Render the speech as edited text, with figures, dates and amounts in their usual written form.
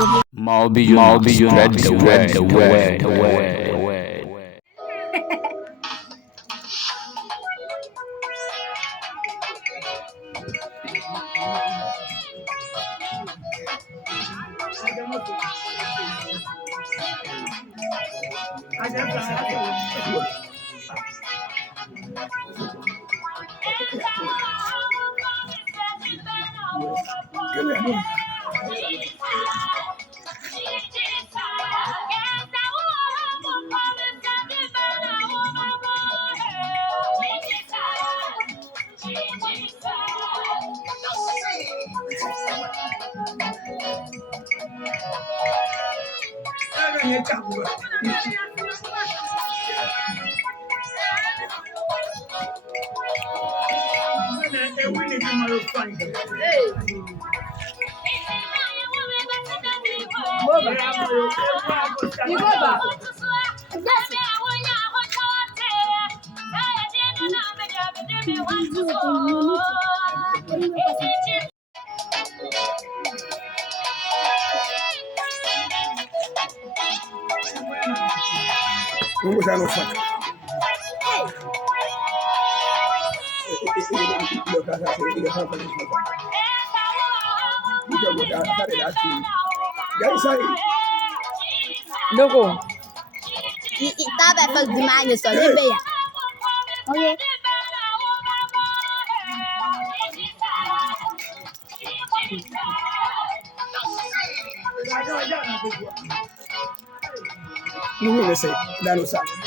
Mawubi Yona, spread the word. Logo. Estaba para os demais, só de beia. Ok. Não vou ver se dá no saco.